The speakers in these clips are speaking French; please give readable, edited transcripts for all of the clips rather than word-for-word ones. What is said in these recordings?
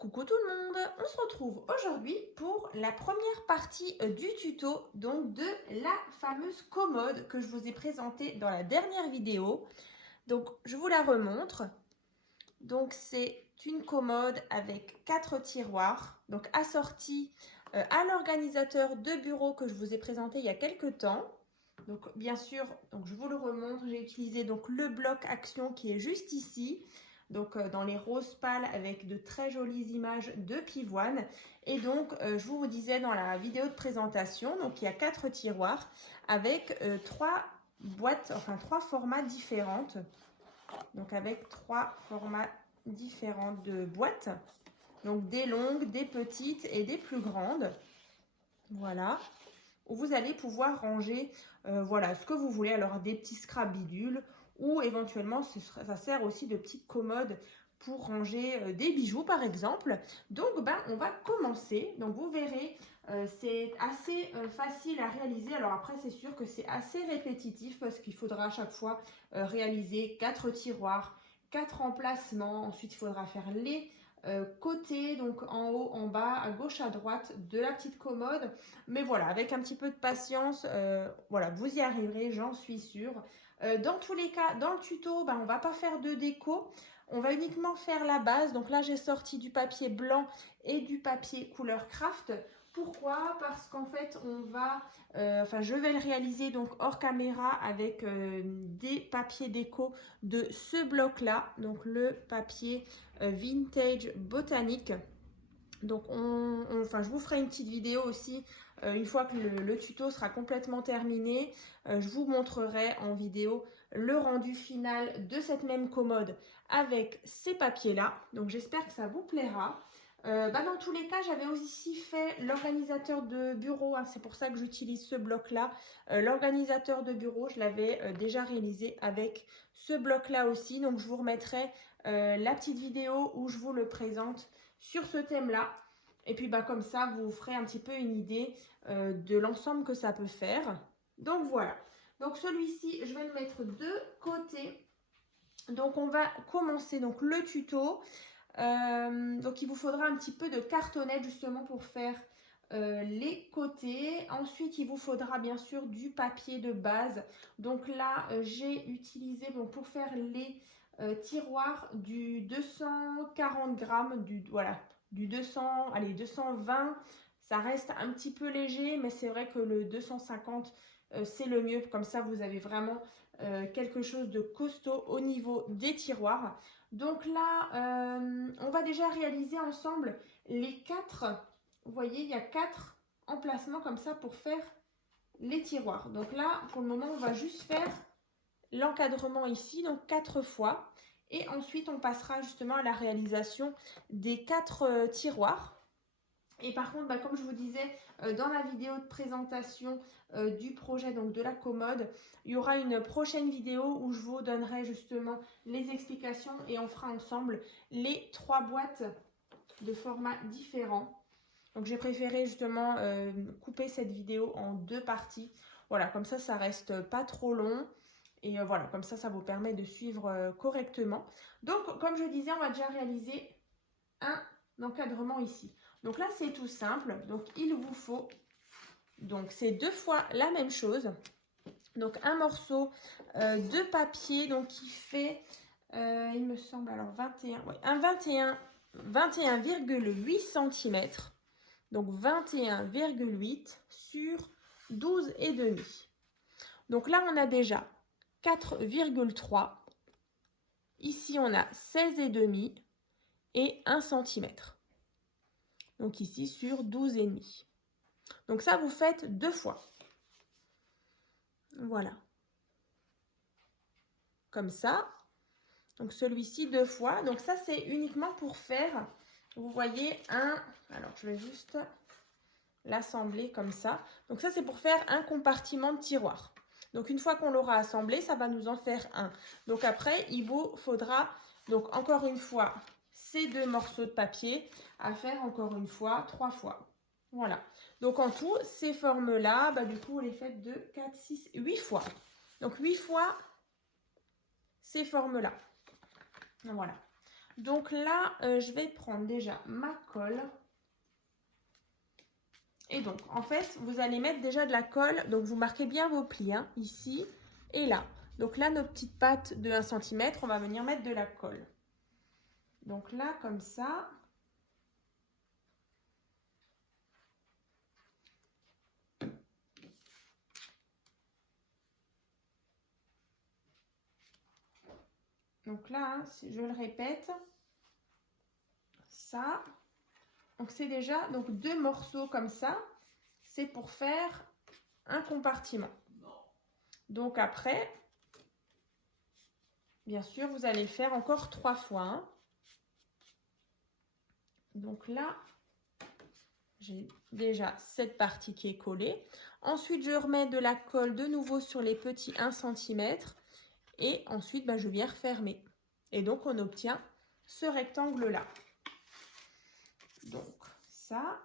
Coucou tout le monde, on se retrouve aujourd'hui pour la première partie du tuto donc de la fameuse commode que je vous ai présentée dans la dernière vidéo. Donc je vous la remontre. Donc c'est une commode avec 4 tiroirs, donc assortie à l'organisateur de bureau que je vous ai présenté il y a quelques temps. Donc bien sûr, donc je vous le remontre, j'ai utilisé donc le bloc action qui est juste ici. Donc dans les roses pâles avec de très jolies images de pivoine. Et donc je vous disais dans la vidéo de présentation, donc il y a 4 tiroirs avec 3 boîtes, enfin 3 formats différentes. Donc avec 3 formats différents de boîtes. Donc des longues, des petites et des plus grandes. Voilà. Où vous allez pouvoir ranger voilà, ce que vous voulez. Alors des petits scrap bidules ou éventuellement ça sert aussi de petites commodes pour ranger des bijoux par exemple. Donc on va commencer. Donc vous verrez, c'est assez facile à réaliser. Alors après c'est sûr que c'est assez répétitif parce qu'il faudra à chaque fois réaliser 4 tiroirs, 4 emplacements. Ensuite il faudra faire les côtés, donc en haut, en bas, à gauche, à droite de la petite commode. Mais voilà, avec un petit peu de patience, voilà, vous y arriverez, j'en suis sûre. Dans tous les cas, dans le tuto, on ne va pas faire de déco. On va uniquement faire la base. Donc là, j'ai sorti du papier blanc et du papier couleur craft. Pourquoi? Parce qu'en fait, je vais le réaliser donc hors caméra avec des papiers déco de ce bloc-là. Donc le papier vintage botanique. Donc je vous ferai une petite vidéo aussi une fois que le tuto sera complètement terminé. Je vous montrerai en vidéo le rendu final de cette même commode avec ces papiers là. Donc j'espère que ça vous plaira. Dans tous les cas, j'avais aussi fait l'organisateur de bureau, hein, c'est pour ça que j'utilise ce bloc là. L'organisateur de bureau, je l'avais déjà réalisé avec ce bloc là aussi. Donc je vous remettrai la petite vidéo où je vous le présente sur ce thème-là. Et puis comme ça, vous ferez un petit peu une idée de l'ensemble que ça peut faire. Donc voilà. Donc celui-ci, je vais le mettre de côté. Donc on va commencer donc le tuto. Donc il vous faudra un petit peu de cartonnette justement pour faire les côtés. Ensuite, il vous faudra bien sûr du papier de base. Donc là, j'ai utilisé pour faire les tiroirs du 240 grammes, du 200, allez, 220. Ça reste un petit peu léger, mais c'est vrai que le 250, c'est le mieux. Comme ça, vous avez vraiment quelque chose de costaud au niveau des tiroirs. Donc là, on va déjà réaliser ensemble les 4. Vous voyez, il y a 4 emplacements comme ça pour faire les tiroirs. Donc là, pour le moment, on va juste faire l'encadrement ici, donc 4 fois. Et ensuite, on passera justement à la réalisation des 4 tiroirs. Et par contre, comme je vous disais dans la vidéo de présentation du projet, donc de la commode, il y aura une prochaine vidéo où je vous donnerai justement les explications et on fera ensemble les 3 boîtes de formats différents. Donc j'ai préféré justement couper cette vidéo en 2 parties. Voilà, comme ça reste pas trop long. Et voilà, comme ça vous permet de suivre correctement. Donc, comme je disais, on va déjà réaliser un encadrement ici. Donc là, c'est tout simple. Donc, il vous faut, donc c'est 2 fois la même chose. Donc, un morceau de papier, donc qui fait, il me semble, alors 21, ouais, un 21,8 cm. Donc, 21,8 sur 12,5. Donc là, on a déjà 4,3. Ici, on a 16,5 et 1 cm. Donc ici, sur 12,5. Donc ça, vous faites 2 fois. Voilà. Comme ça. Donc celui-ci 2 fois. Donc ça, c'est uniquement pour faire, vous voyez, alors je vais juste l'assembler comme ça. Donc ça, c'est pour faire un compartiment de tiroir. Donc une fois qu'on l'aura assemblé, ça va nous en faire un. Donc après, il vous faudra, donc encore une fois, ces 2 morceaux de papier à faire encore une fois, 3 fois. Voilà. Donc en tout, ces formes-là, du coup, vous les faites de 4, 6, 8 fois. Donc 8 fois ces formes-là. Voilà. Donc là, je vais prendre déjà ma colle. Et donc, en fait, vous allez mettre déjà de la colle. Donc, vous marquez bien vos plis, hein, ici et là. Donc là, nos petites pattes de 1 cm, on va venir mettre de la colle. Donc là, comme ça. Donc là, hein, si je le répète, ça. Donc c'est déjà donc 2 morceaux comme ça. C'est pour faire un compartiment. Donc après, bien sûr, vous allez le faire encore 3 fois. Hein. Donc là, j'ai déjà cette partie qui est collée. Ensuite, je remets de la colle de nouveau sur les petits 1 cm. Et ensuite, je viens refermer. Et donc, on obtient ce rectangle-là. Donc, ça.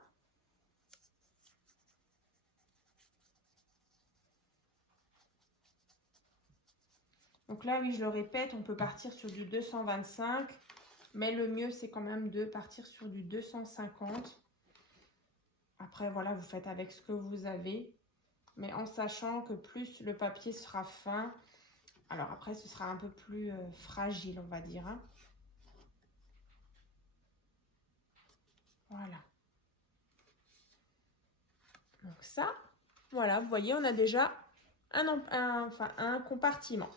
Donc là, oui, je le répète, on peut partir sur du 225. Mais le mieux, c'est quand même de partir sur du 250. Après, voilà, vous faites avec ce que vous avez. Mais en sachant que plus le papier sera fin, alors après, ce sera un peu plus fragile, on va dire. Hein. Voilà. Donc ça, voilà, vous voyez, on a déjà un compartiment.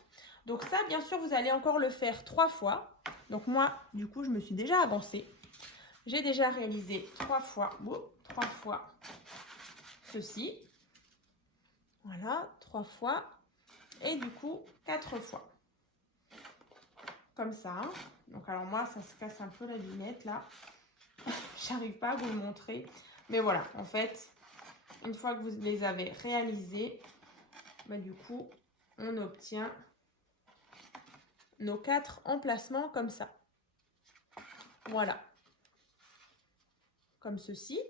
Donc ça, bien sûr, vous allez encore le faire 3 fois. Donc moi, du coup, je me suis déjà avancée. J'ai déjà réalisé 3 fois ceci. Voilà, 3 fois. Et du coup, 4 fois. Comme ça. Donc alors moi, ça se casse un peu la lunette là. J'arrive pas à vous le montrer. Mais voilà, en fait, une fois que vous les avez réalisés, du coup, on obtient nos 4 emplacements comme ça. Voilà. Comme ceci.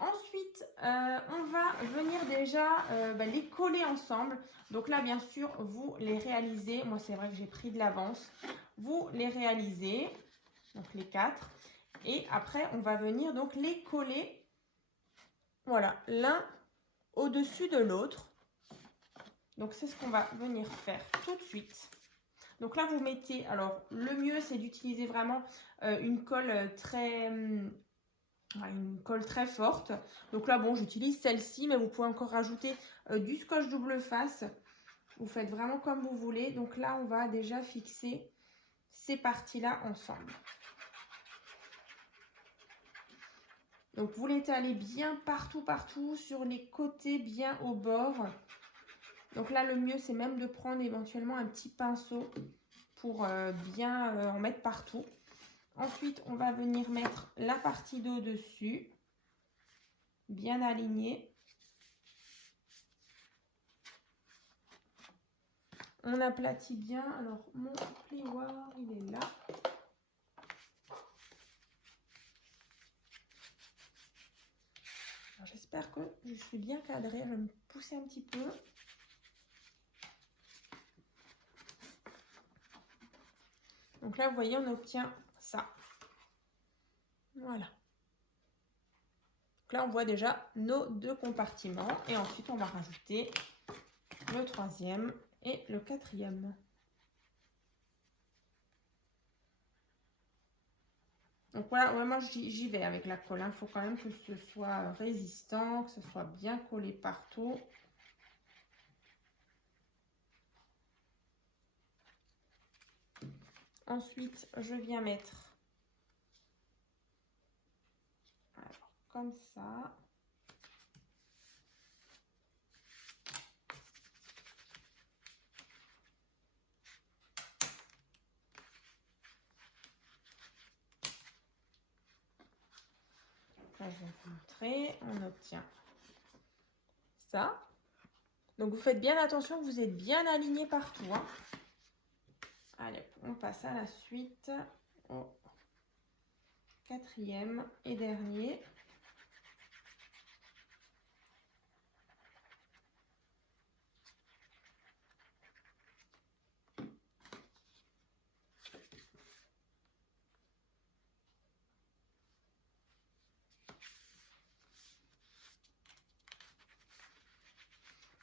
Ensuite, on va venir déjà les coller ensemble. Donc là, bien sûr, vous les réalisez. Moi, c'est vrai que j'ai pris de l'avance. Vous les réalisez, donc les 4. Et après, on va venir donc les coller, voilà, l'un au-dessus de l'autre. Donc, c'est ce qu'on va venir faire tout de suite. Donc là, vous mettez, alors le mieux, c'est d'utiliser vraiment une colle très forte. Donc là, bon, j'utilise celle-ci, mais vous pouvez encore rajouter du scotch double face. Vous faites vraiment comme vous voulez. Donc là, on va déjà fixer ces parties-là ensemble. Donc, vous l'étalez bien partout, sur les côtés, bien au bord. Donc là, le mieux, c'est même de prendre éventuellement un petit pinceau pour bien en mettre partout. Ensuite, on va venir mettre la partie d'au-dessus, bien alignée. On aplatit bien. Alors, mon plioir, il est là. J'espère que je suis bien cadrée. Je vais me pousser un petit peu. Donc là, vous voyez, on obtient ça. Voilà. Donc là, on voit déjà nos 2 compartiments. Et ensuite, on va rajouter le 3e et le 4e. Donc voilà, moi j'y vais avec la colle. Il faut quand même que ce soit résistant, que ce soit bien collé partout. Ensuite, je viens mettre comme ça. Là, je vais vous montrer. On obtient ça. Donc, vous faites bien attention que vous êtes bien aligné partout. Hein. Allez, on passe à la suite, au 4e et dernier.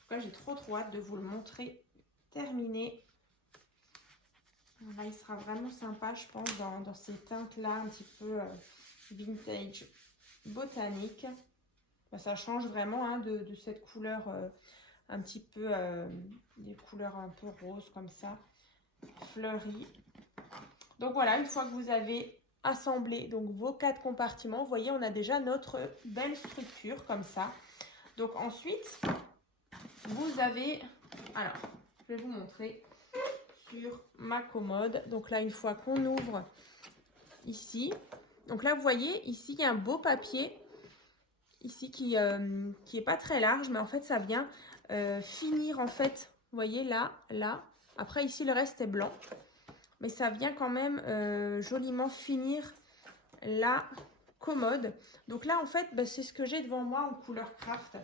cas, j'ai trop hâte de vous le montrer terminé. Là, il sera vraiment sympa, je pense, dans ces teintes-là, un petit peu vintage botanique. Ça change vraiment hein, de cette couleur un petit peu, des couleurs un peu roses comme ça, fleuries. Donc voilà, une fois que vous avez assemblé donc vos 4 compartiments, vous voyez, on a déjà notre belle structure comme ça. Donc ensuite, vous avez, alors, je vais vous montrer sur ma commode. Donc là, une fois qu'on ouvre ici, donc là, vous voyez, ici, il y a un beau papier, ici, qui est pas très large, mais en fait, ça vient finir, en fait, vous voyez, là, là. Après, ici, le reste est blanc. Mais ça vient quand même joliment finir la commode. Donc là, en fait, bah, c'est ce que j'ai devant moi en couleur craft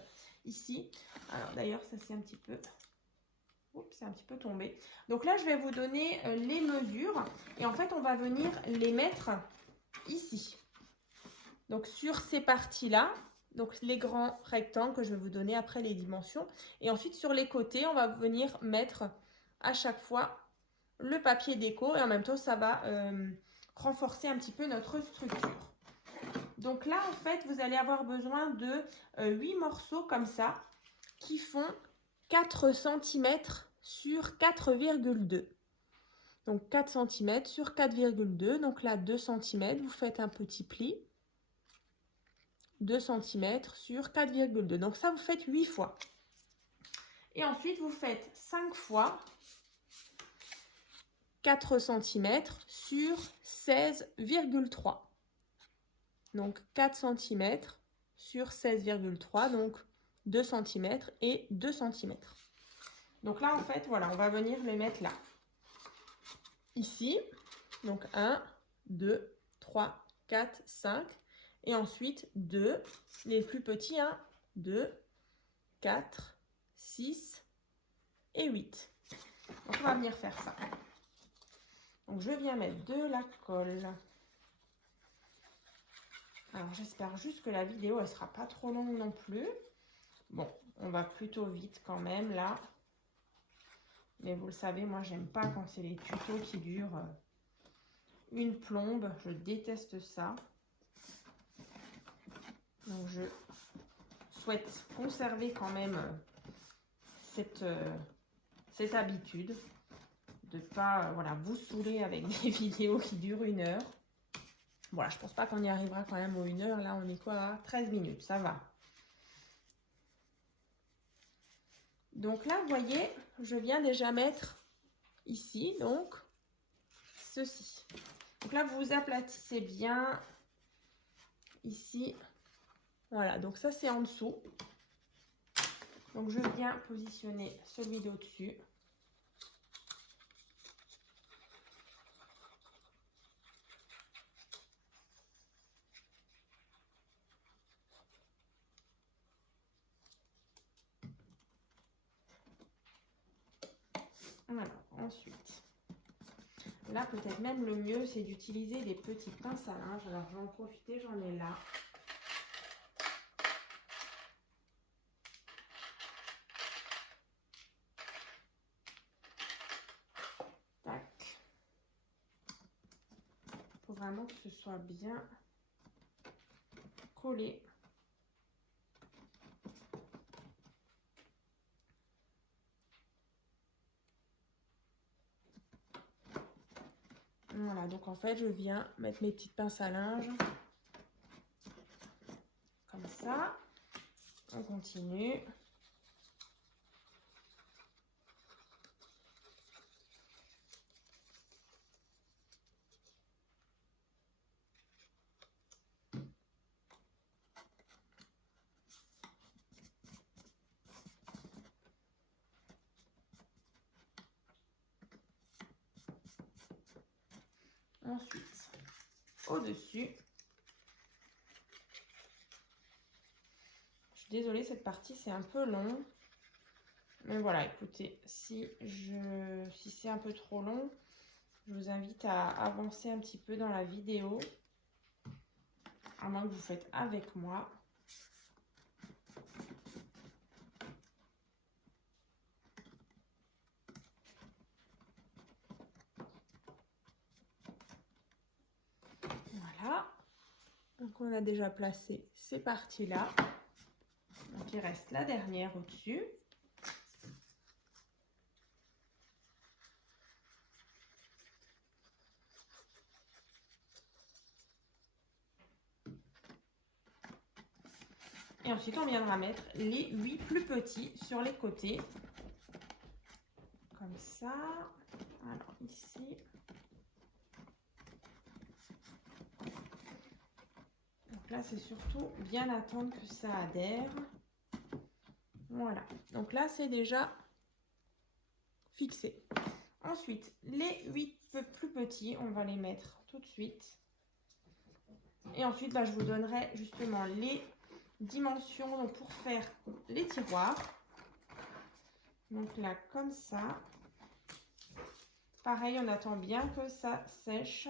ici. Alors d'ailleurs, ça c'est un petit peu... Oups, c'est un petit peu tombé. Donc là, je vais vous donner les mesures. Et en fait, on va venir les mettre ici. Donc sur ces parties-là, donc les grands rectangles que je vais vous donner après les dimensions. Et ensuite, sur les côtés, on va venir mettre à chaque fois le papier déco et en même temps ça va renforcer un petit peu notre structure. Donc là en fait vous allez avoir besoin de 8 morceaux comme ça qui font 4 cm sur 4,2. Donc 4 cm sur 4,2. Donc là 2 cm, vous faites un petit pli. 2 cm sur 4,2. Donc ça vous faites 8 fois. Et ensuite vous faites 5 fois 4 cm sur 16,3. Donc 4 cm sur 16,3, donc 2 cm et 2 cm. Donc là, en fait, voilà, on va venir les mettre là. Ici, donc 1, 2, 3, 4, 5. Et ensuite 2, les plus petits, 1, 2, 4, 6 et 8. Donc on va venir faire ça. Donc je viens mettre de la colle. Alors j'espère juste que la vidéo elle sera pas trop longue non plus. Bon, on va plutôt vite quand même là. Mais vous le savez, moi j'aime pas quand c'est les tutos qui durent une plombe. Je déteste ça. Donc je souhaite conserver quand même cette habitude de pas voilà, vous saouler avec des vidéos qui durent 1 heure. Voilà, je pense pas qu'on y arrivera quand même aux 1 heure. Là, on est quoi à 13 minutes, ça va. Donc là, vous voyez, je viens déjà mettre ici, donc, ceci. Donc là, vous aplatissez bien ici. Voilà, donc ça, c'est en dessous. Donc, je viens positionner celui d'au-dessus. Alors, ensuite, là, peut-être même le mieux, c'est d'utiliser des petites pinces à linge. Alors, je vais en profiter, j'en ai là. Tac. Il faut vraiment que ce soit bien collé. Voilà, donc en fait, je viens mettre mes petites pinces à linge. Comme ça. On continue. Ensuite, au-dessus. Je suis désolée, cette partie, c'est un peu long. Mais voilà, écoutez, si c'est un peu trop long, je vous invite à avancer un petit peu dans la vidéo. À moins que vous faites avec moi. Donc on a déjà placé ces parties-là. Donc il reste la dernière au-dessus. Et ensuite, on viendra mettre les 8 plus petits sur les côtés. Comme ça. Alors, ici. Donc là, c'est surtout bien attendre que ça adhère. Voilà. Donc là, c'est déjà fixé. Ensuite, les 8 plus petits, on va les mettre tout de suite. Et ensuite, je vous donnerai justement les dimensions donc, pour faire les tiroirs. Donc là, comme ça. Pareil, on attend bien que ça sèche.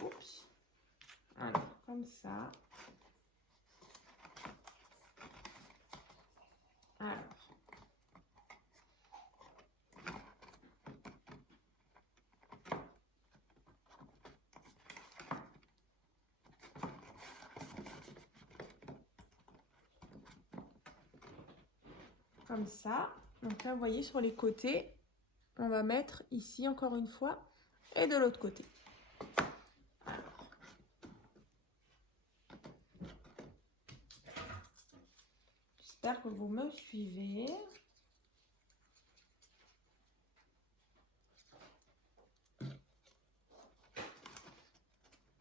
Oups. Alors, comme ça. Alors. Comme ça. Donc là, vous voyez, sur les côtés, on va mettre ici encore une fois et de l'autre côté. Alors. J'espère que vous me suivez.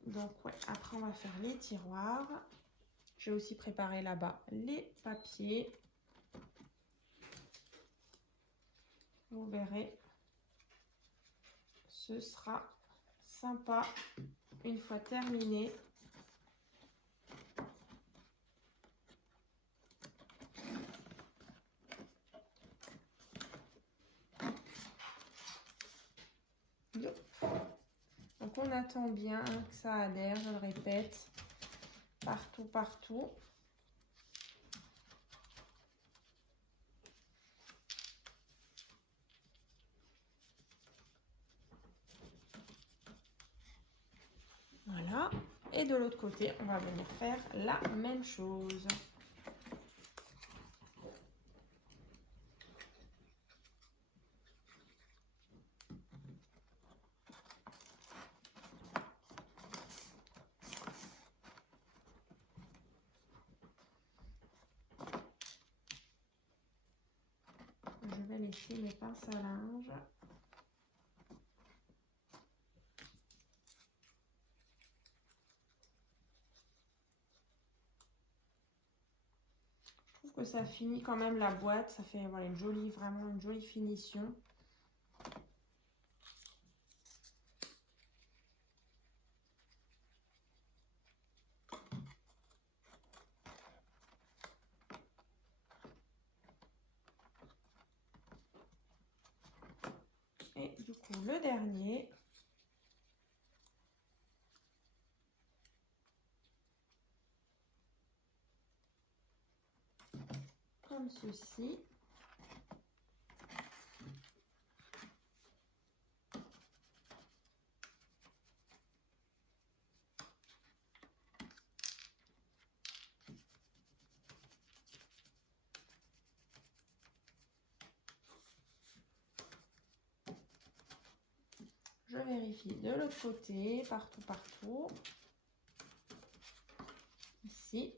Donc, ouais, après, on va faire les tiroirs. J'ai aussi préparé là-bas les papiers. Vous verrez, ce sera sympa une fois terminé. Donc on attend bien que ça adhère, je le répète, partout, partout. Voilà. Et de l'autre côté, on va venir faire la même chose. Je vais laisser mes pinces à linge. Je trouve que ça finit quand même la boîte. Ça fait voilà, vraiment une jolie finition. Et du coup, le dernier. Comme ceci. Je vérifie de l'autre côté, partout, partout. Ici.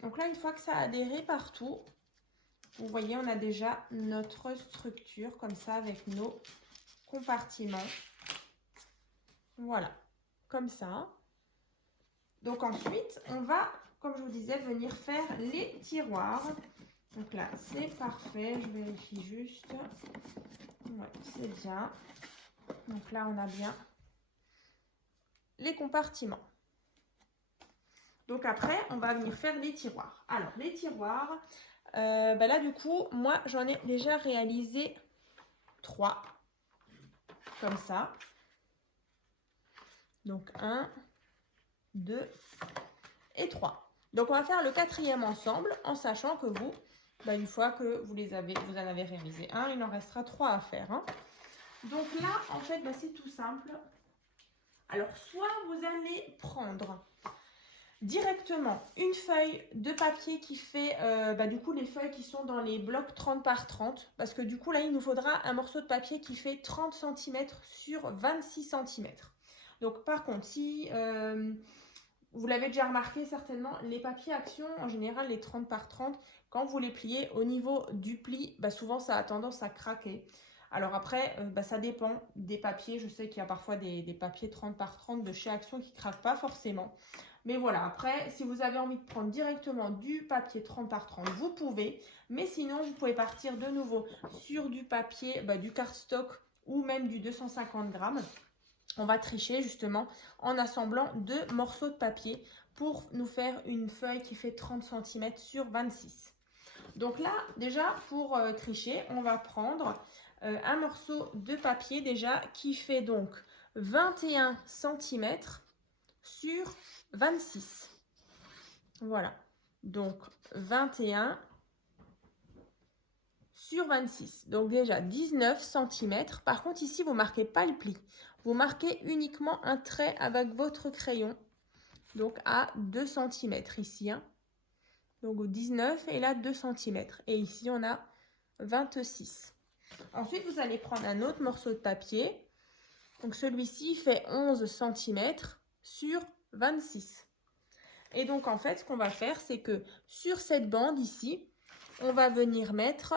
Donc là, une fois que ça a adhéré partout, vous voyez, on a déjà notre structure comme ça avec nos compartiments. Voilà, comme ça. Donc ensuite, on va, comme je vous disais, venir faire les tiroirs. Donc là, c'est parfait. Je vérifie juste. Ouais, c'est bien. Donc là, on a bien les compartiments. Donc après, on va venir faire les tiroirs. Alors, les tiroirs, là du coup, moi, j'en ai déjà réalisé 3. Comme ça. Donc 1, 2 et 3. Donc on va faire le 4e ensemble en sachant que vous une fois que vous en avez réalisé un, il en restera 3 à faire. Hein. Donc là, en fait, c'est tout simple. Alors, soit vous allez prendre directement une feuille de papier qui fait, du coup, les feuilles qui sont dans les blocs 30 par 30. Parce que du coup, là, il nous faudra un morceau de papier qui fait 30 cm sur 26 cm. Donc, par contre, si vous l'avez déjà remarqué certainement, les papiers Action, en général, les 30 par 30, quand vous les pliez au niveau du pli, souvent, ça a tendance à craquer. Alors après, ça dépend des papiers. Je sais qu'il y a parfois des papiers 30 par 30 de chez Action qui ne craquent pas forcément. Mais voilà, après, si vous avez envie de prendre directement du papier 30 par 30, vous pouvez. Mais sinon, vous pouvez partir de nouveau sur du papier, du cardstock ou même du 250 grammes. On va tricher justement en assemblant 2 morceaux de papier pour nous faire une feuille qui fait 30 cm sur 26. Donc là, déjà, pour tricher, on va prendre un morceau de papier déjà qui fait donc 21 cm sur 26. Voilà. Donc 21 sur 26. Donc déjà 19 cm. Par contre, ici, vous ne marquez pas le pli. Vous marquez uniquement un trait avec votre crayon. Donc à 2 cm ici. Hein. Donc 19 et là 2 cm. Et ici, on a 26. Ensuite, vous allez prendre un autre morceau de papier. Donc celui-ci fait 11 cm sur 26. Et donc en fait, ce qu'on va faire, c'est que sur cette bande ici, on va venir mettre...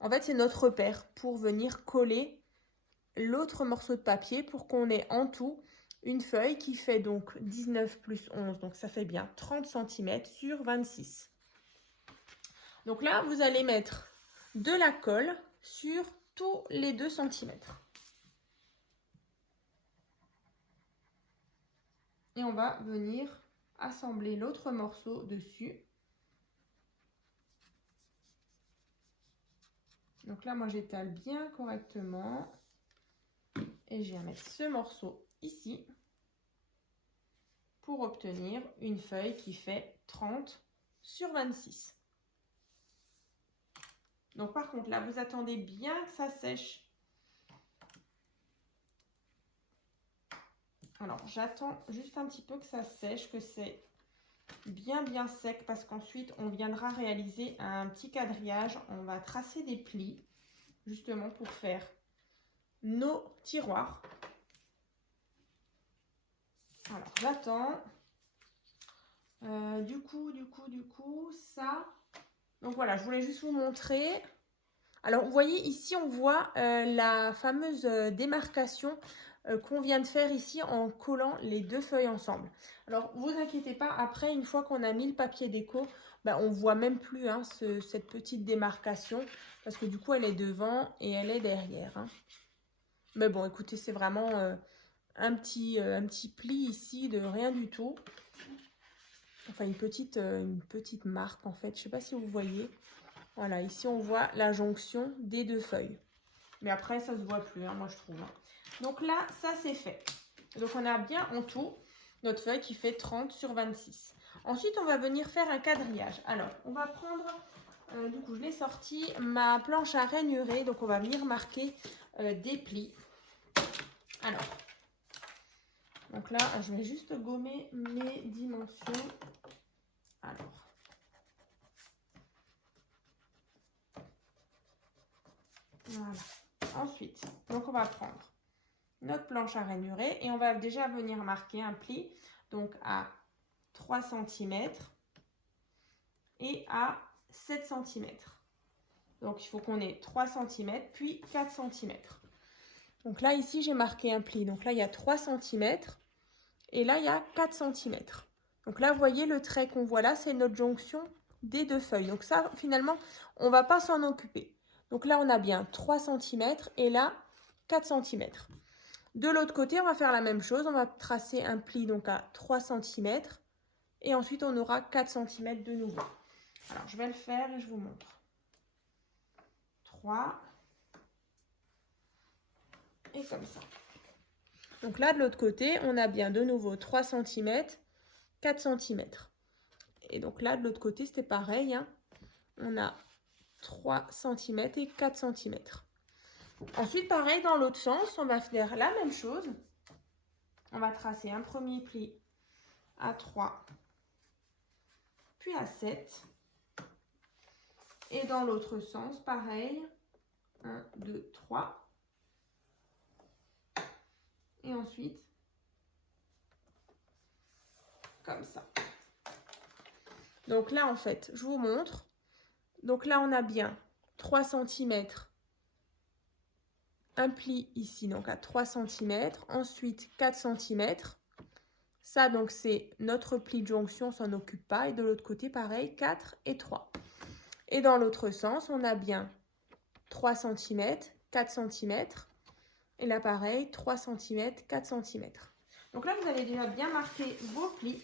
En fait, c'est notre repère pour venir coller l'autre morceau de papier pour qu'on ait en tout une feuille qui fait donc 19 plus 11. Donc ça fait bien 30 cm sur 26. Donc là, vous allez mettre de la colle sur tous les 2 cm. Et on va venir assembler l'autre morceau dessus. Donc là, moi, j'étale bien correctement. Et je viens mettre ce morceau ici pour obtenir une feuille qui fait 30 sur 26. Donc par contre, là, vous attendez bien que ça sèche. Alors, j'attends juste un petit peu que ça sèche, que c'est bien sec parce qu'ensuite, on viendra réaliser un petit quadrillage. On va tracer des plis justement pour faire nos tiroirs. Alors, j'attends. Du coup, ça... Donc voilà, je voulais juste vous montrer. Alors, vous voyez, ici, on voit la fameuse démarcation qu'on vient de faire ici en collant les 2 feuilles ensemble. Alors, vous inquiétez pas, après, une fois qu'on a mis le papier déco, on voit même plus cette petite démarcation parce que du coup, elle est devant et elle est derrière. Hein. Mais bon, écoutez, c'est vraiment un petit pli ici de rien du tout. Enfin, une petite marque en fait. Je ne sais pas si vous voyez. Voilà, ici on voit la jonction des 2 feuilles. Mais après, ça ne se voit plus, hein, moi je trouve. Hein. Donc là, ça c'est fait. Donc on a bien en tout notre feuille qui fait 30 sur 26. Ensuite, on va venir faire un quadrillage. Alors, on va prendre, du coup je l'ai sorti, ma planche à rainuré. Donc on va venir marquer des plis. Alors, donc là, je vais juste gommer mes dimensions. Alors, voilà. Ensuite, donc on va prendre notre planche à rainuré et on va déjà venir marquer un pli donc à 3 cm et à 7 cm. Donc il faut qu'on ait 3 cm puis 4 cm. Donc là ici j'ai marqué un pli. Donc là il y a 3 cm et là il y a 4 cm. Donc là vous voyez le trait qu'on voit là, c'est notre jonction des 2 feuilles. Donc ça finalement on ne va pas s'en occuper. Donc là on a bien 3 cm et là 4 cm. De l'autre côté, on va faire la même chose. On va tracer un pli donc à 3 cm. Et ensuite, on aura 4 cm de nouveau. Alors, je vais le faire et je vous montre. 3. Et comme ça. Donc là, de l'autre côté, on a bien de nouveau 3 cm, 4 cm. Et donc là, de l'autre côté, c'était pareil. Hein. on a 3 cm et 4 cm. Ensuite, pareil, dans l'autre sens, on va faire la même chose. On va tracer un premier pli à 3, puis à 7. Et dans l'autre sens, pareil, 1, 2, 3. Et ensuite, comme ça. Donc là, en fait, je vous montre. Donc là, on a bien 3 cm, un pli ici, donc à 3 cm, ensuite 4 cm. Ça, donc, c'est notre pli de jonction, on s'en occupe pas. Et de l'autre côté, pareil, 4 et 3. Et dans l'autre sens, on a bien 3 cm, 4 cm. Et là, pareil, 3 cm, 4 cm. Donc là, vous allez déjà bien marquer vos plis.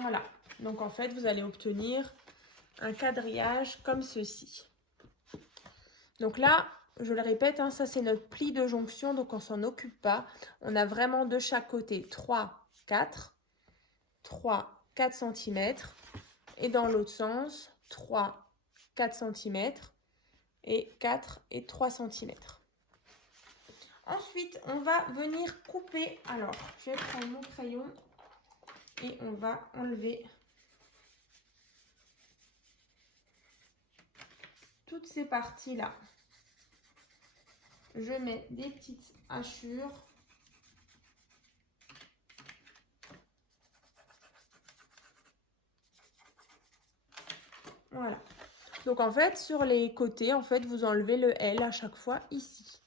Voilà, donc en fait, vous allez obtenir un quadrillage comme ceci. Donc là, je le répète, hein, ça c'est notre pli de jonction, donc on s'en occupe pas. On a vraiment de chaque côté 3, 4, 3, 4 cm. Et dans l'autre sens, 3, 4 cm et 4 et 3 cm. Ensuite, on va venir couper. Alors, je vais prendre mon crayon. Et on va enlever toutes ces parties-là. Je mets des petites hachures. Voilà. Donc en fait, sur les côtés, en fait, vous enlevez le L à chaque fois ici.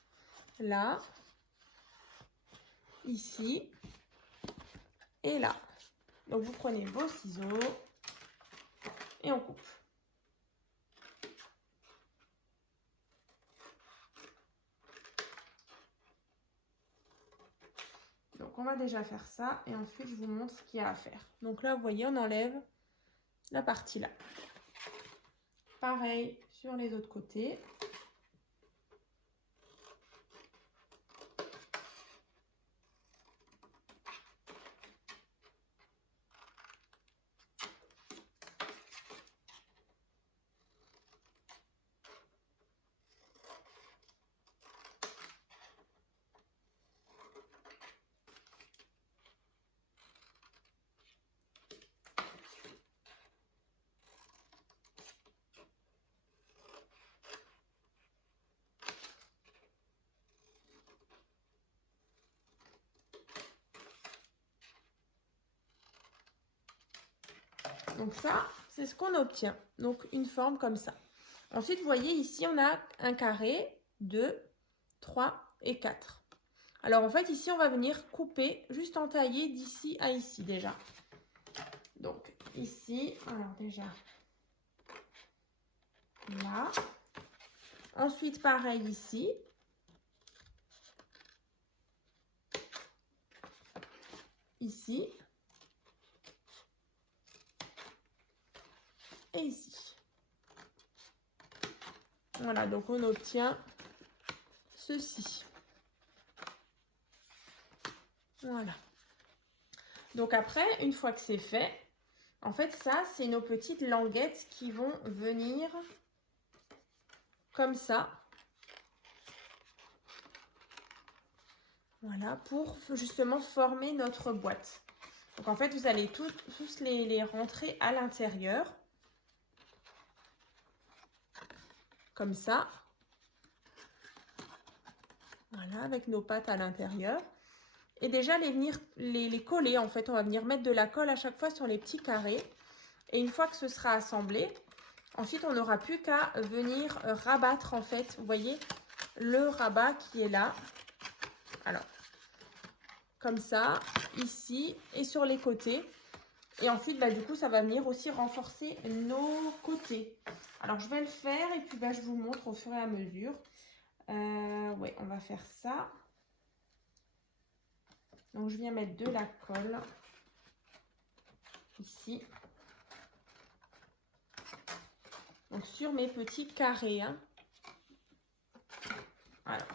Là. Ici. Et là. Donc, vous prenez vos ciseaux et on coupe. Donc, on va déjà faire ça et ensuite, je vous montre ce qu'il y a à faire. Donc là, vous voyez, on enlève la partie là. Pareil sur les autres côtés. Donc ça, c'est ce qu'on obtient. Donc une forme comme ça. Ensuite, vous voyez ici, on a un carré, 2, 3 et 4. Alors en fait, ici, on va venir couper, juste entailler d'ici à ici déjà. Donc ici, alors déjà, là. Ensuite, pareil ici. Ici. Et ici. Voilà, donc on obtient ceci. Voilà. Donc après, une fois que c'est fait, en fait, ça, c'est nos petites languettes qui vont venir comme ça. Voilà, pour justement former notre boîte. Donc en fait, vous allez tous les rentrer à l'intérieur. Comme ça. Voilà, avec nos pattes à l'intérieur. Et déjà, les coller, en fait, on va venir mettre de la colle à chaque fois sur les petits carrés. Et une fois que ce sera assemblé, ensuite, on n'aura plus qu'à venir rabattre, en fait, vous voyez, le rabat qui est là. Alors, comme ça, ici et sur les côtés. Et ensuite, du coup, ça va venir aussi renforcer nos côtés. Alors, je vais le faire et puis je vous montre au fur et à mesure. Ouais, on va faire ça. Donc, je viens mettre de la colle ici. Donc, sur mes petits carrés. Hein. Voilà.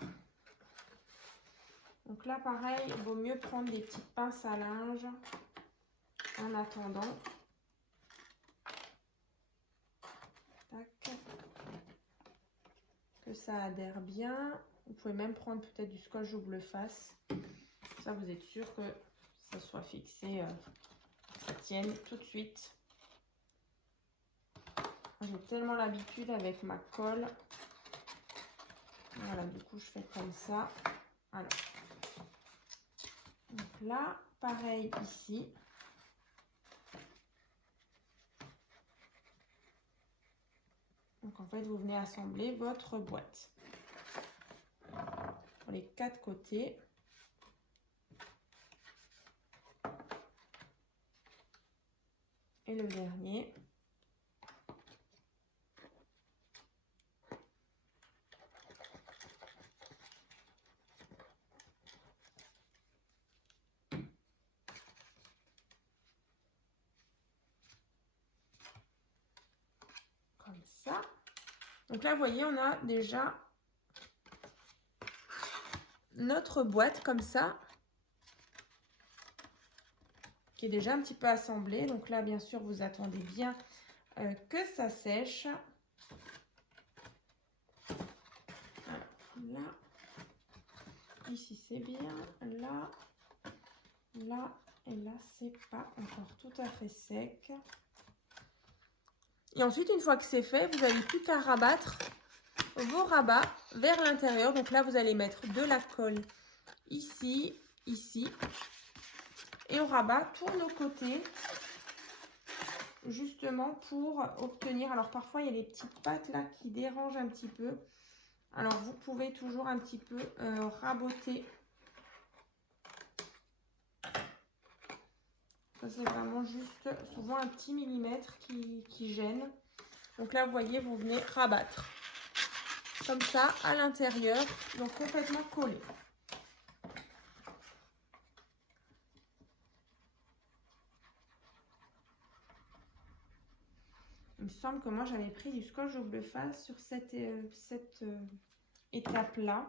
Donc là, pareil, il vaut mieux prendre des petites pinces à linge en attendant. Tac. Que ça adhère bien. Vous pouvez même prendre peut-être du scotch double face. Ça, vous êtes sûr que ça soit fixé, que ça tienne tout de suite. J'ai tellement l'habitude avec ma colle. Voilà, du coup, je fais comme ça. Alors. Donc là, pareil ici. Donc en fait, vous venez assembler votre boîte. Pour les 4 côtés. Et le dernier. Comme ça. Donc là, vous voyez, on a déjà notre boîte comme ça. Qui est déjà un petit peu assemblée. Donc là, bien sûr, vous attendez bien que ça sèche. Alors, là, ici c'est bien, là, là et là c'est pas encore tout à fait sec. Et ensuite, une fois que c'est fait, vous n'avez plus qu'à rabattre vos rabats vers l'intérieur. Donc là, vous allez mettre de la colle ici, ici. Et on rabat tous nos côtés, justement pour obtenir... Alors parfois, il y a les petites pattes là qui dérangent un petit peu. Alors, vous pouvez toujours un petit peu raboter. Ça, c'est vraiment juste souvent un petit millimètre qui gêne. Donc là, vous voyez, vous venez rabattre. Comme ça, à l'intérieur, donc complètement collé. Il me semble que moi, j'avais pris du scotch double face sur cette étape-là.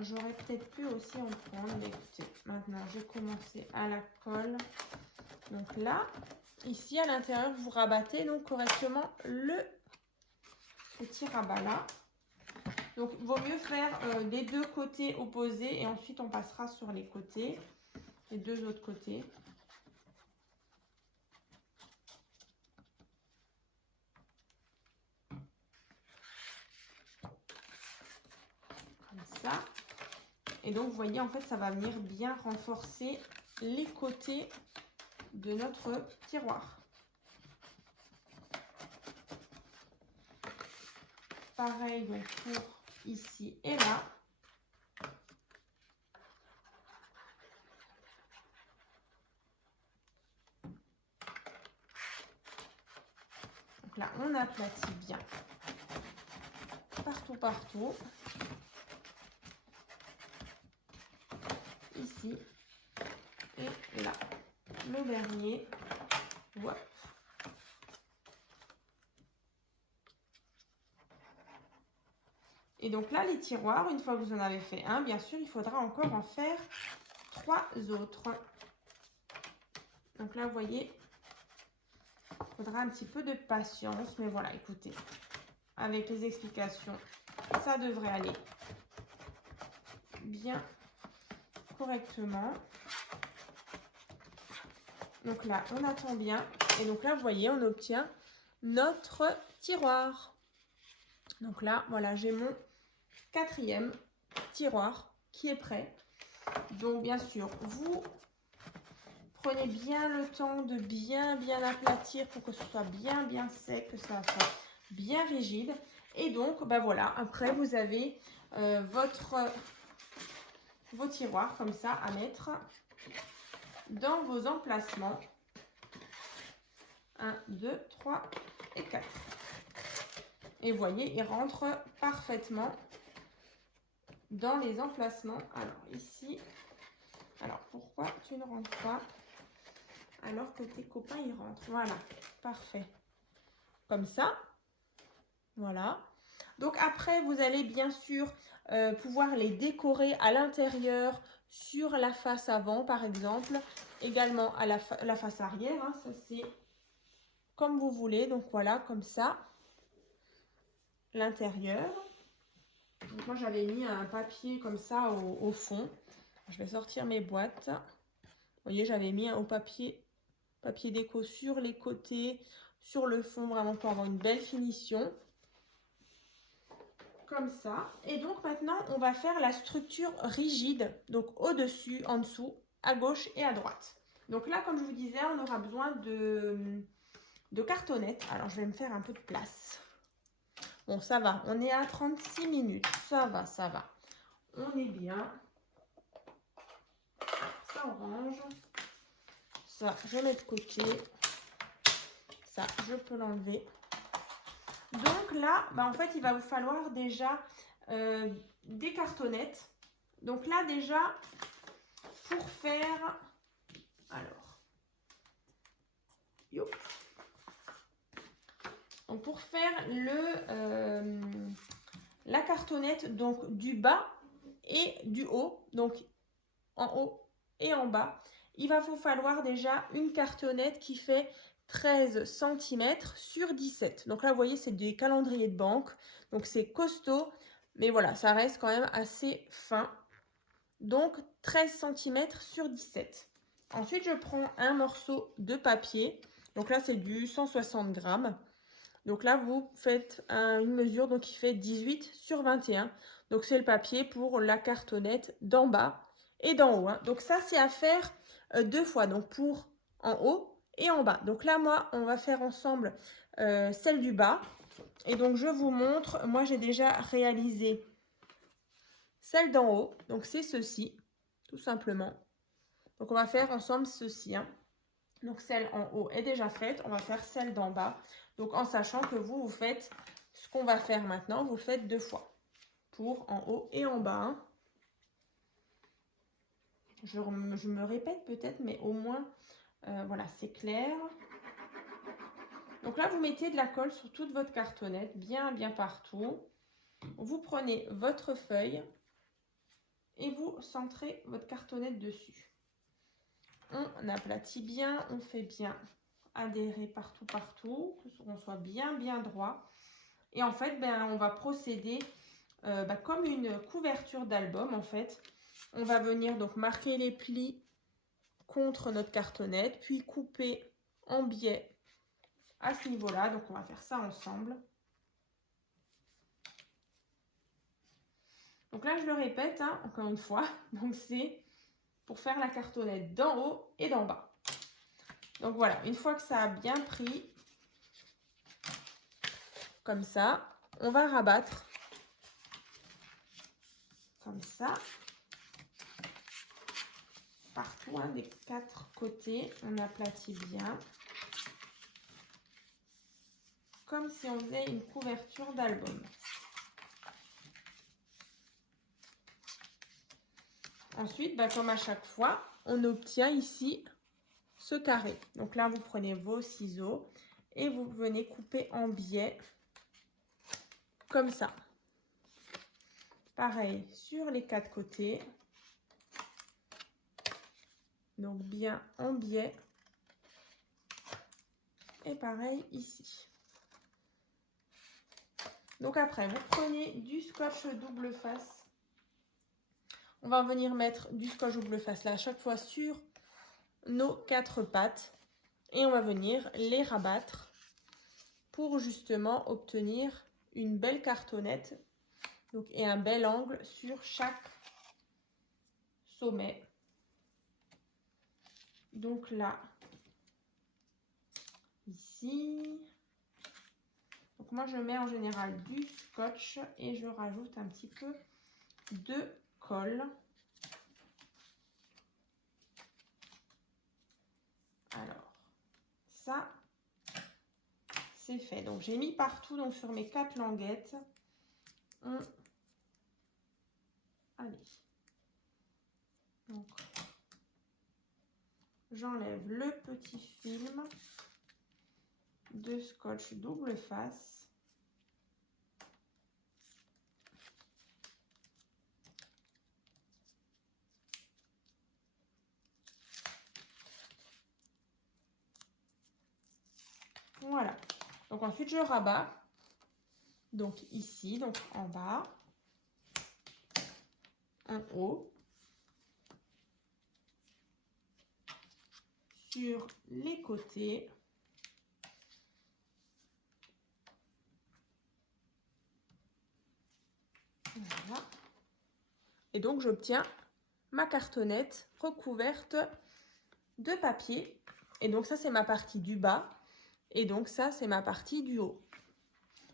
J'aurais peut-être pu aussi en prendre, mais écoutez, maintenant j'ai commencé à la colle. Donc là, ici à l'intérieur, vous rabattez donc correctement le petit rabat là. Donc il vaut mieux faire des deux côtés opposés et ensuite on passera sur les côtés, les deux autres côtés. Comme ça. Et donc, vous voyez, en fait, ça va venir bien renforcer les côtés de notre tiroir. Pareil, donc, pour ici et là. Donc là, on aplatit bien. Partout, partout. Ici et là, le dernier. Voilà. Et donc là, les tiroirs, une fois que vous en avez fait un, bien sûr, il faudra encore en faire 3 autres. Donc là, vous voyez, il faudra un petit peu de patience. Mais voilà, écoutez, avec les explications, ça devrait aller bien correctement. Donc là, on attend bien. Et donc là, vous voyez, on obtient notre tiroir. Donc là, voilà, j'ai mon 4e tiroir qui est prêt. Donc, bien sûr, vous prenez bien le temps de bien aplatir pour que ce soit bien sec, que ça soit bien rigide. Et donc, voilà, après, vous avez vos tiroirs comme ça à mettre dans vos emplacements. 1, 2, 3 et 4. Et vous voyez, il rentre parfaitement dans les emplacements. Alors ici, alors pourquoi tu ne rentres pas alors que tes copains y rentrent? Voilà, parfait. Comme ça, voilà. Donc après, vous allez bien sûr pouvoir les décorer à l'intérieur, sur la face avant par exemple, également à la face arrière, hein, ça c'est comme vous voulez. Donc voilà, comme ça, l'intérieur. Donc moi j'avais mis un papier comme ça au fond. Je vais sortir mes boîtes. Vous voyez, j'avais mis au papier déco sur les côtés, sur le fond, vraiment pour avoir une belle finition. Comme ça. Et donc maintenant, on va faire la structure rigide. Donc au-dessus, en dessous, à gauche et à droite. Donc là, comme je vous disais, on aura besoin de cartonnettes. Alors, je vais me faire un peu de place. Bon, ça va. On est à 36 minutes. Ça va, ça va. On est bien. Ça, on range. Ça, je mets de côté. Ça, je peux l'enlever. Donc là, bah en fait, il va vous falloir déjà des cartonnettes. Donc là, déjà, pour faire... Alors, yo. Donc pour faire la cartonnette donc du bas et du haut, donc en haut et en bas, il va vous falloir déjà une cartonnette qui fait 13 cm sur 17. Donc là, vous voyez, c'est des calendriers de banque. Donc c'est costaud, mais voilà, ça reste quand même assez fin. Donc 13 cm sur 17. Ensuite, je prends un morceau de papier. Donc là, c'est du 160 grammes. Donc là, vous faites une mesure donc qui fait 18 sur 21. Donc c'est le papier pour la cartonnette d'en bas et d'en haut. Hein. Donc ça, c'est à faire 2 fois. Donc pour en haut et en bas. Donc là, moi, on va faire ensemble celle du bas. Et donc, je vous montre. Moi, j'ai déjà réalisé celle d'en haut. Donc, c'est ceci, tout simplement. Donc, on va faire ensemble ceci. Hein. Donc, celle en haut est déjà faite. On va faire celle d'en bas. Donc, en sachant que vous faites ce qu'on va faire maintenant. Vous le faites 2 fois. Pour en haut et en bas. Hein. Je me répète peut-être, mais au moins... voilà, c'est clair. Donc là, vous mettez de la colle sur toute votre cartonnette, bien partout. Vous prenez votre feuille et vous centrez votre cartonnette dessus. On aplatit bien, on fait bien adhérer partout, qu'on soit bien droit. Et en fait, on va procéder comme une couverture d'album en fait. On va venir donc marquer les plis contre notre cartonnette, puis couper en biais à ce niveau-là. Donc, on va faire ça ensemble. Donc là, je le répète, hein, encore une fois. Donc, c'est pour faire la cartonnette d'en haut et d'en bas. Donc, voilà. Une fois que ça a bien pris, comme ça, on va rabattre. Comme ça. Partout, hein, des 4 côtés. On aplatit bien. Comme si on faisait une couverture d'album. Ensuite, comme à chaque fois, on obtient ici ce carré. Donc là, vous prenez vos ciseaux et vous venez couper en biais comme ça. Pareil sur les 4 côtés. Donc bien en biais. Et pareil ici. Donc après, vous prenez du scotch double face. On va venir mettre du scotch double face là à chaque fois sur nos 4 pattes. Et on va venir les rabattre pour justement obtenir une belle cartonnette. Donc, et un bel angle sur chaque sommet. Donc là, ici. Donc moi, je mets en général du scotch et je rajoute un petit peu de colle. Alors, ça, c'est fait. Donc, j'ai mis partout, donc sur mes 4 languettes. Allez. Donc, j'enlève le petit film de scotch double face. Voilà. Donc ensuite je rabats. Donc ici, donc en bas, en haut, sur les côtés. Voilà. Et donc j'obtiens ma cartonnette recouverte de papier. Et donc ça c'est ma partie du bas. Et donc ça c'est ma partie du haut.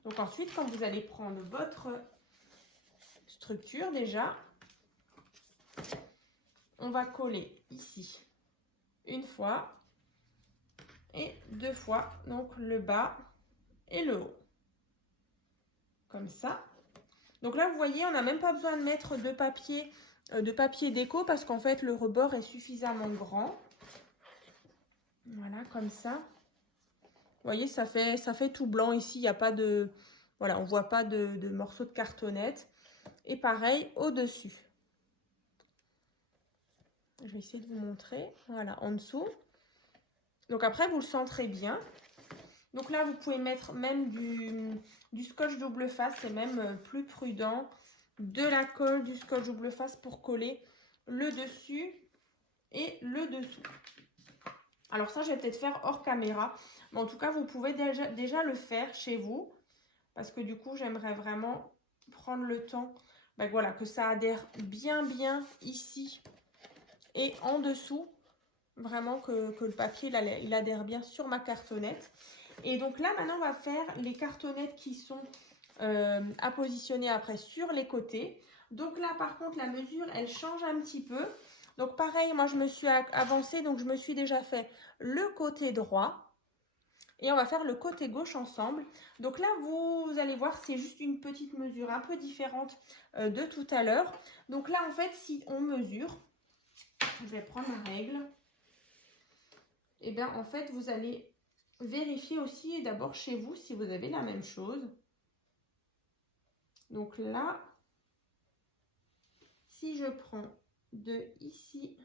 Donc ensuite quand vous allez prendre votre structure déjà, on va coller ici une fois et 2 fois, donc le bas et le haut. Comme ça. Donc là, vous voyez, on n'a même pas besoin de mettre de papier déco parce qu'en fait, le rebord est suffisamment grand. Voilà, comme ça. Vous voyez, ça fait tout blanc ici. Il n'y a pas de... Voilà, on ne voit pas de morceaux de cartonnette. Et pareil, au-dessus. Je vais essayer de vous montrer. Voilà, en dessous. Donc après, vous le centrez bien. Donc là, vous pouvez mettre même du scotch double face, c'est même plus prudent. De la colle, du scotch double face pour coller le dessus et le dessous. Alors ça, je vais peut-être faire hors caméra. Mais en tout cas, vous pouvez déjà le faire chez vous. Parce que du coup, j'aimerais vraiment prendre le temps voilà, que ça adhère bien ici et en dessous. Vraiment que le papier, il adhère bien sur ma cartonnette. Et donc là, maintenant, on va faire les cartonnettes qui sont à positionner après sur les côtés. Donc là, par contre, la mesure, elle change un petit peu. Donc pareil, moi, je me suis avancée. Donc, je me suis déjà fait le côté droit. Et on va faire le côté gauche ensemble. Donc là, vous allez voir, c'est juste une petite mesure un peu différente de tout à l'heure. Donc là, en fait, si on mesure, je vais prendre ma règle. Et bien, en fait, vous allez vérifier aussi d'abord chez vous si vous avez la même chose. Donc là, si je prends de ici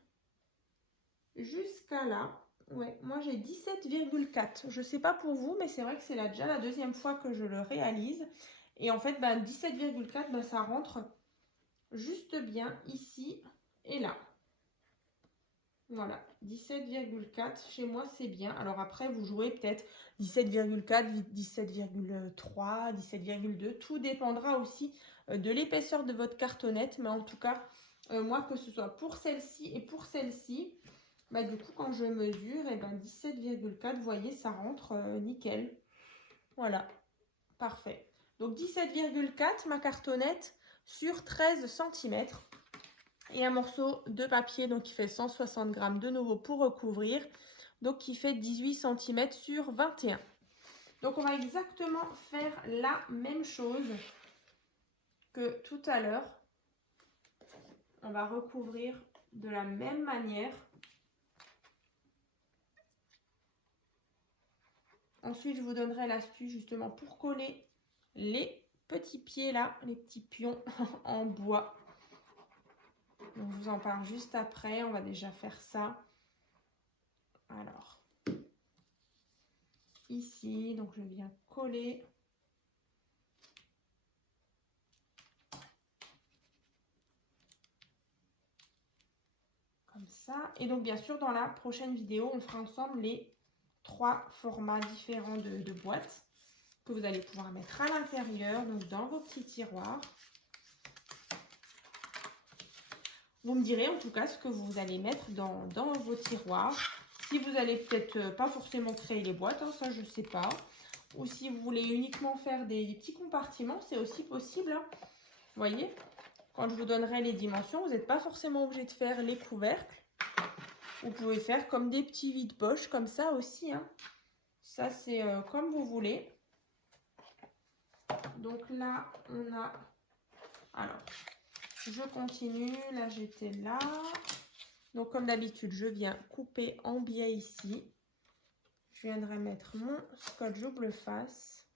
jusqu'à là, ouais, moi j'ai 17,4. Je ne sais pas pour vous, mais c'est vrai que c'est déjà la deuxième fois que je le réalise. Et en fait, 17,4, ça rentre juste bien ici et là. Voilà, 17,4 chez moi c'est bien. Alors après vous jouez peut-être 17,4, 17,3, 17,2. Tout dépendra aussi de l'épaisseur de votre cartonnette. Mais en tout cas, moi que ce soit pour celle-ci et pour celle-ci, du coup quand je mesure, 17,4, vous voyez ça rentre nickel. Voilà, parfait. Donc 17,4 ma cartonnette sur 13 cm. Et un morceau de papier donc qui fait 160 grammes de nouveau pour recouvrir, donc qui fait 18 cm sur 21. Donc on va exactement faire la même chose que tout à l'heure. On va recouvrir de la même manière. Ensuite je vous donnerai l'astuce justement pour coller les petits pieds là, les petits pions en bois. Donc, je vous en parle juste après. On va déjà faire ça. Alors, ici, donc je viens coller. Comme ça. Et donc, bien sûr, dans la prochaine vidéo, on fera ensemble les 3 formats différents de boîtes que vous allez pouvoir mettre à l'intérieur, donc dans vos petits tiroirs. Vous me direz en tout cas ce que vous allez mettre dans vos tiroirs. Si vous allez peut-être pas forcément créer les boîtes, ça je ne sais pas. Ou si vous voulez uniquement faire des petits compartiments, c'est aussi possible. Vous voyez? quand je vous donnerai les dimensions, vous n'êtes pas forcément obligé de faire les couvercles. Vous pouvez faire comme des petits vide-poches, comme ça aussi, hein. Ça, c'est comme vous voulez. Donc là, on a... Alors, je continue. Là, j'étais là. Donc, comme d'habitude, je viens couper en biais ici. Je viendrai mettre mon scotch double face.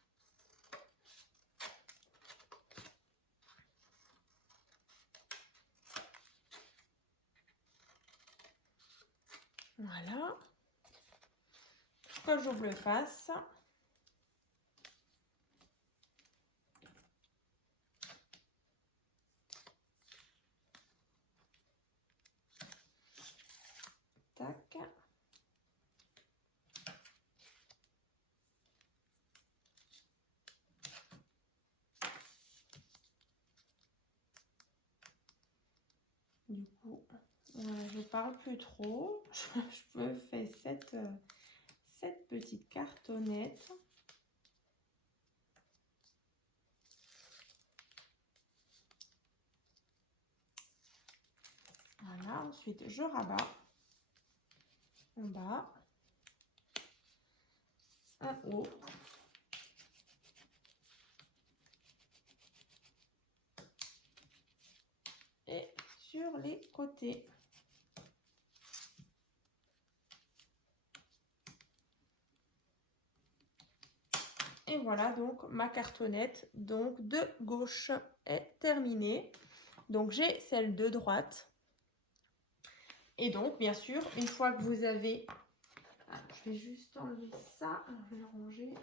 Voilà. Scotch double face. Tac. Du coup, je parle plus trop. Je me fais cette petite cartonnette. Voilà, ensuite je rabats en bas, en haut. Et sur les côtés. Et voilà, donc ma cartonnette donc de gauche est terminée. Donc j'ai celle de droite. Et donc bien sûr, une fois que vous avez... je vais juste enlever ça, je vais le ranger.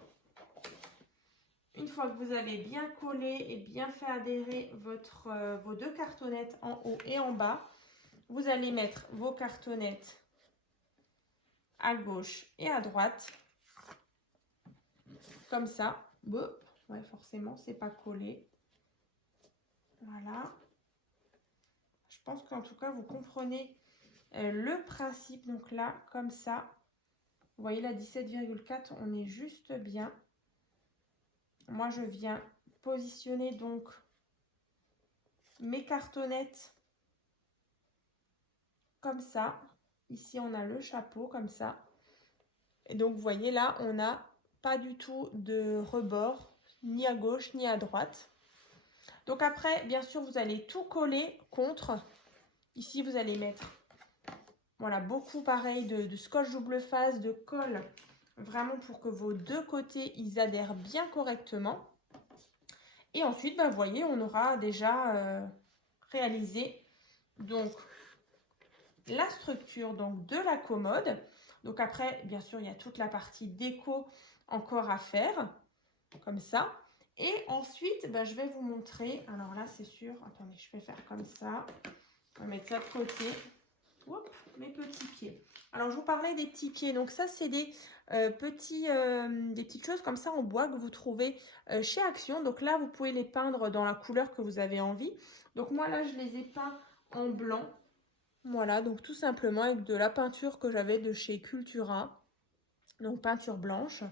Une fois que vous avez bien collé et bien fait adhérer vos deux cartonnettes en haut et en bas, vous allez mettre vos cartonnettes à gauche et à droite. Comme ça. Ouais, forcément, c'est pas collé. Voilà. Je pense qu'en tout cas, vous comprenez le principe. Donc là, comme ça, vous voyez la 17,4, on est juste bien. Moi, je viens positionner donc mes cartonnettes comme ça. Ici, on a le chapeau comme ça. Et donc, vous voyez là, on n'a pas du tout de rebord, ni à gauche, ni à droite. Donc après, bien sûr, vous allez tout coller contre. Ici, vous allez mettre, voilà, beaucoup pareil de scotch double face, de colle, vraiment pour que vos deux côtés, ils adhèrent bien correctement. Et ensuite, vous voyez, on aura déjà réalisé donc la structure donc, de la commode. Donc après, bien sûr, il y a toute la partie déco encore à faire, comme ça. Et ensuite, je vais vous montrer. Alors là, c'est sûr. Attendez, je vais faire comme ça. On va mettre ça de côté. Oups, mes petits pieds. Alors, je vous parlais des petits pieds. Donc ça, c'est des petites choses comme ça en bois que vous trouvez chez Action. Donc là, vous pouvez les peindre dans la couleur que vous avez envie. Donc moi, là, je les ai peints en blanc. Voilà, donc tout simplement avec de la peinture que j'avais de chez Cultura. Donc peinture blanche.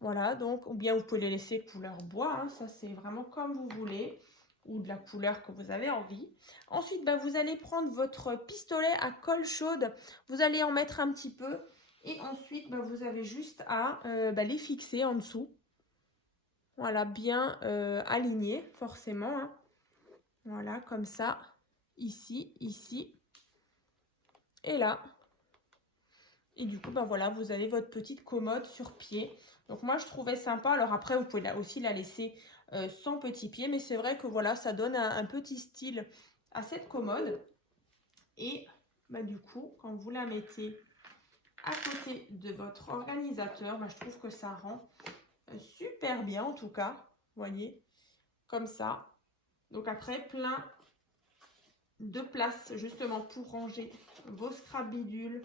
Voilà, donc, ou bien vous pouvez les laisser couleur bois, hein, ça c'est vraiment comme vous voulez, ou de la couleur que vous avez envie. Ensuite, vous allez prendre votre pistolet à colle chaude, vous allez en mettre un petit peu, et ensuite, vous avez juste à les fixer en dessous. Voilà, bien aligné, forcément. Hein. Voilà, comme ça, ici, ici, et là. Et du coup, voilà, vous avez votre petite commode sur pied. Donc moi, je trouvais sympa. Alors après, vous pouvez aussi la laisser sans petit pied. Mais c'est vrai que voilà, ça donne un petit style à cette commode. Et du coup, quand vous la mettez à côté de votre organisateur, je trouve que ça rend super bien en tout cas. Vous voyez, comme ça. Donc après, plein de place justement pour ranger vos scrap bidules.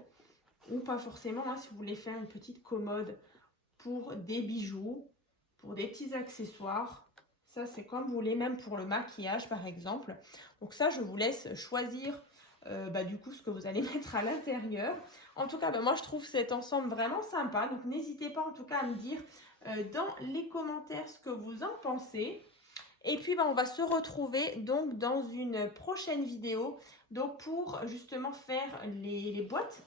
Ou pas forcément, hein, si vous voulez faire une petite commode pour des bijoux, pour des petits accessoires. Ça, c'est comme vous voulez, même pour le maquillage, par exemple. Donc ça, je vous laisse choisir du coup ce que vous allez mettre à l'intérieur. En tout cas, moi, je trouve cet ensemble vraiment sympa. Donc, n'hésitez pas en tout cas à me dire dans les commentaires ce que vous en pensez. Et puis on va se retrouver donc dans une prochaine vidéo donc pour justement faire les boîtes.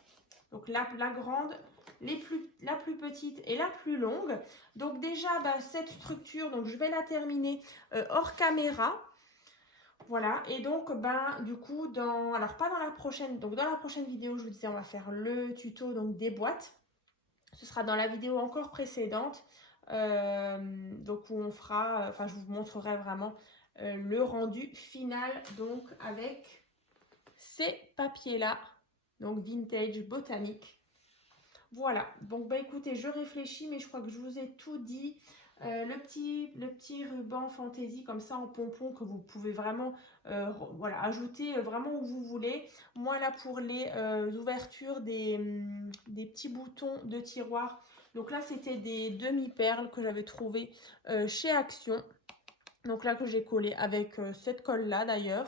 Donc la grande, la plus petite et la plus longue. Donc déjà cette structure, donc je vais la terminer hors caméra. Voilà, et donc du coup alors pas dans la prochaine, donc dans la prochaine vidéo je vous disais on va faire le tuto donc des boîtes. Ce sera dans la vidéo encore précédente, donc où on fera, enfin je vous montrerai vraiment le rendu final donc avec ces papiers là, donc vintage botanique. Voilà, donc écoutez, je réfléchis mais je crois que je vous ai tout dit. Le petit ruban fantaisie comme ça en pompon que vous pouvez vraiment voilà, ajouter vraiment où vous voulez. Moi là pour les ouvertures des petits boutons de tiroir, donc là c'était des demi-perles que j'avais trouvé chez Action. Donc là que j'ai collé avec cette colle là d'ailleurs.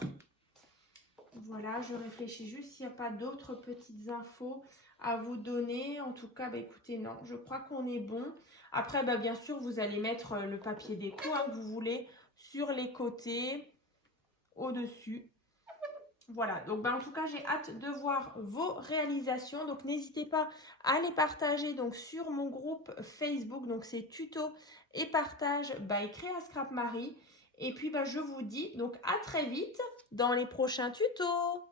Voilà, je réfléchis juste s'il n'y a pas d'autres petites infos à vous donner. En tout cas, écoutez, non, je crois qu'on est bon. Après, bien sûr, vous allez mettre le papier déco que vous voulez sur les côtés, au-dessus. Voilà, donc en tout cas, j'ai hâte de voir vos réalisations. Donc, n'hésitez pas à les partager donc, sur mon groupe Facebook. Donc, c'est tuto et partage by Créa Scrap Marie. Et puis, je vous dis donc à très vite dans les prochains tutos.